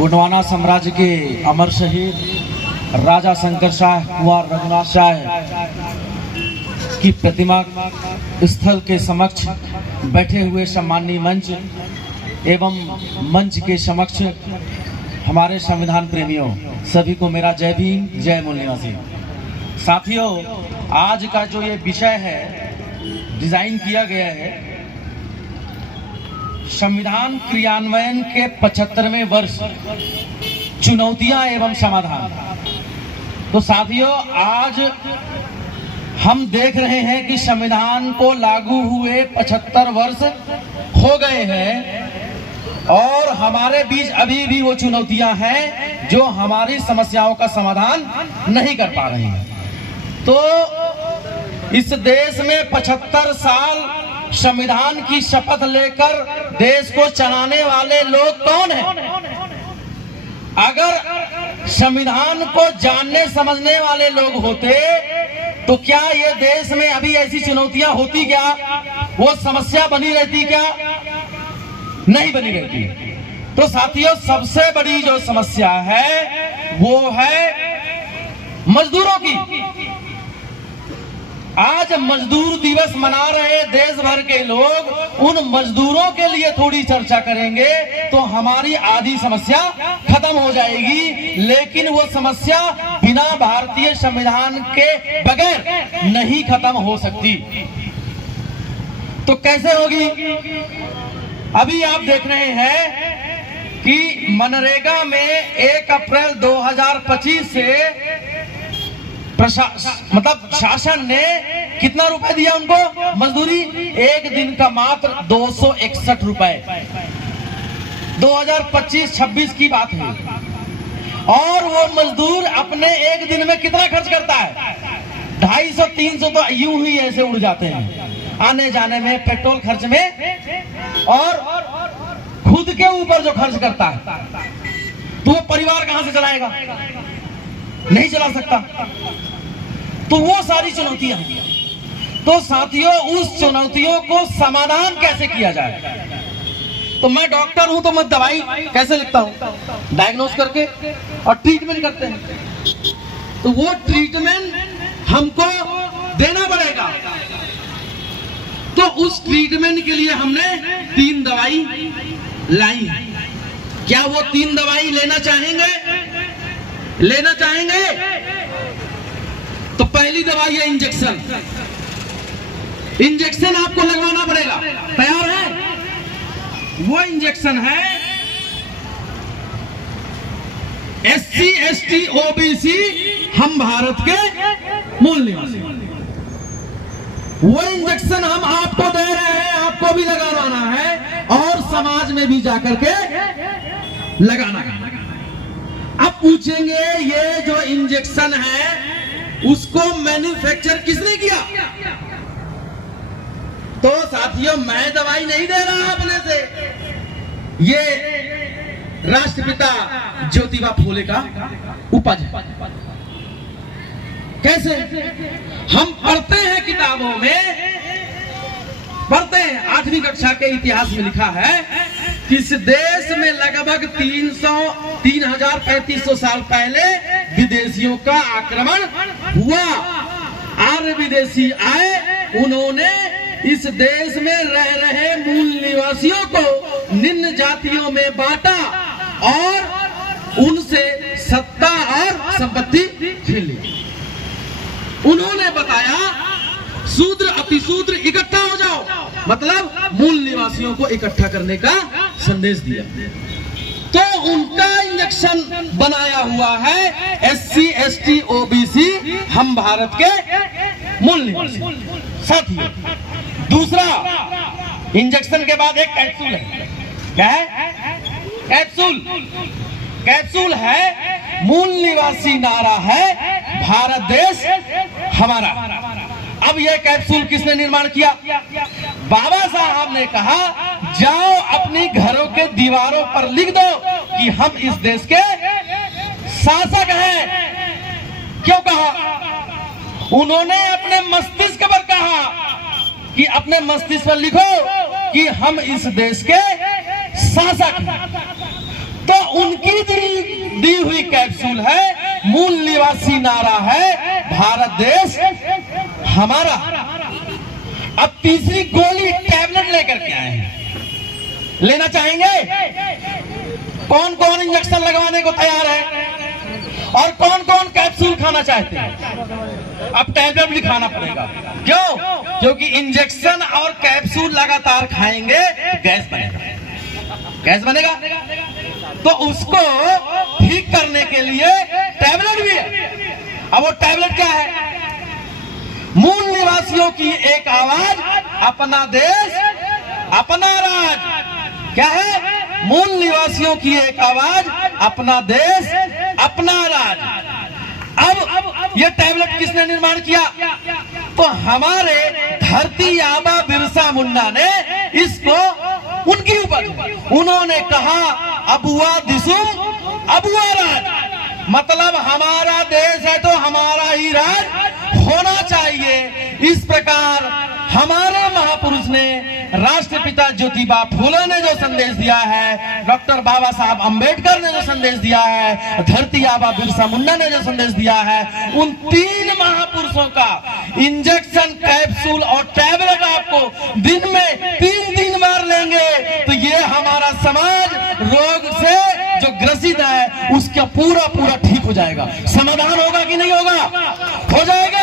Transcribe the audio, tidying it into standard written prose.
गोंडवाना साम्राज्य के अमर शहीद राजा शंकर शाह कुंवर रघुनाथ शाह की प्रतिमा स्थल के समक्ष बैठे हुए सम्माननीय मंच एवं मंच के समक्ष हमारे संविधान प्रेमियों सभी को मेरा जय भीम जय मूल निवासी। साथियों, आज का जो ये विषय है डिजाइन किया गया है संविधान क्रियान्वयन के 75वें वर्ष चुनौतियां एवं समाधान। तो साथियों, आज हम देख रहे हैं कि संविधान को लागू हुए 75 वर्ष हो गए हैं और हमारे बीच अभी भी वो चुनौतियां हैं जो हमारी समस्याओं का समाधान नहीं कर पा रही हैं। तो इस देश में 75 साल संविधान की शपथ लेकर देश को चलाने वाले लोग कौन हैं? अगर संविधान को जानने समझने वाले लोग होते तो क्या ये देश में अभी ऐसी चुनौतियां होती? क्या वो समस्या बनी रहती? क्या नहीं बनी रहती? तो साथियों, सबसे बड़ी जो समस्या है वो है मजदूरों की। आज मजदूर दिवस मना रहे देश भर के लोग, उन मजदूरों के लिए थोड़ी चर्चा करेंगे तो हमारी आधी समस्या खत्म हो जाएगी। लेकिन वो समस्या बिना भारतीय संविधान के बगैर नहीं खत्म हो सकती। तो कैसे होगी? अभी आप देख रहे हैं कि मनरेगा में 1 अप्रैल 2025 से शासन ने कितना रुपए दिया उनको मजदूरी? एक दिन का मात्र 261 रुपए। 2025-26 की बात है और वो मजदूर अपने एक दिन में कितना खर्च करता है? 250-300 तो यूं ही ऐसे उड़ जाते हैं आने जाने में, पेट्रोल खर्च में, और खुद के ऊपर जो खर्च करता है तो वो परिवार कहां से चलाएगा? नहीं चला सकता। तो वो सारी चुनौतियां हैं। तो साथियों, उस चुनौतियों को समाधान कैसे किया जाए? तो मैं डॉक्टर हूं तो मैं दवाई कैसे लिखता हूं? डायग्नोस करके और ट्रीटमेंट करते हैं। तो वो ट्रीटमेंट हमको देना पड़ेगा। तो उस ट्रीटमेंट के लिए हमने 3 दवाई लाई है। क्या वो 3 दवाई लेना चाहेंगे? लेना चाहेंगे? तो पहली दवाई है इंजेक्शन। इंजेक्शन आपको लगवाना पड़ेगा। तैयार है? वो इंजेक्शन है SC ST OBC हम भारत के मूल निवासी। वो इंजेक्शन हम आपको दे रहे हैं, आपको भी लगाना है और समाज में भी जाकर के लगाना है। अब पूछेंगे, ये जो इंजेक्शन है उसको मैन्युफैक्चर किसने किया? तो साथियों, मैं दवाई नहीं दे रहा अपने से, ये राष्ट्रपिता ज्योतिबा फूले का उपज है। कैसे? हम पढ़ते हैं किताबों में, पढ़ते हैं 8वीं कक्षा के इतिहास में लिखा है कि इस देश में लगभग 3,3500 साल पहले विदेशियों का आक्रमण हुआ। आर्य विदेशी आए, उन्होंने इस देश में रह रहे मूल निवासियों को निम्न जातियों में बांटा और उनसे सत्ता और संपत्ति छीन ली। उन्होंने बताया शूद्र अतिशूद्र इकट्ठा हो जाओ, मतलब मूल निवासियों को इकट्ठा करने का संदेश दिया। तो उनका इंजेक्शन बनाया हुआ है SC ST OBC हम भारत के मूल निवासी। साथियों, दूसरा इंजेक्शन के बाद एक कैप्सूल है। क्या है? कैप्सूल। कैप्सूल है मूल निवासी नारा है भारत देश हमारा। अब यह कैप्सूल किसने निर्माण किया? बाबा साहब ने कहा, जाओ अपनी घरों के दीवारों पर लिख दो कि हम इस देश के शासक हैं। क्यों कहा? उन्होंने अपने मस्तिष्क पर कहा कि अपने मस्तिष्क पर लिखो कि हम इस देश के शासक हैं। तो उनकी दी हुई कैप्सूल है, मूल निवासी नारा है, भारत देश हमारा। अब तीसरी गोली टैबलेट लेकर के आए हैं, लेना चाहेंगे? कौन कौन इंजेक्शन लगवाने को तैयार है और कौन कौन कैप्सूल खाना चाहते हैं? अब टैबलेट भी खाना पड़ेगा। क्यों? क्योंकि इंजेक्शन और कैप्सूल लगातार खाएंगे गैस बनेगा। गैस बनेगा तो उसको ठीक करने के लिए टैबलेट भी है। अब वो टैबलेट क्या है? मूल निवासियों की एक आवाज, अपना देश अपना राज। क्या है? मूल निवासियों की एक आवाज, अपना देश अपना राज। अब ये टैबलेट किसने निर्माण किया? तो हमारे धरती आबा बिरसा मुंडा ने इसको उनकी ऊपर, उन्होंने कहा अबुआ दिसुम अबुआ राज, मतलब हमारा देश है तो हमारा ही राज होना चाहिए। इस प्रकार हमारे महापुरुष ने, राष्ट्रपिता ज्योतिबा फूले ने जो संदेश दिया है, डॉक्टर बाबा साहब अंबेडकर ने जो संदेश दिया है, धरती आबा बिरसा मुंडा ने जो संदेश दिया है, उन तीन महापुरुषों का इंजेक्शन, कैप्सूल और टैबलेट आपको दिन में 3 बार लेंगे तो ये हमारा समाज रोग से जो ग्रसित है उसका पूरा ठीक हो जाएगा। समाधान होगा कि नहीं होगा? हो जाएगा।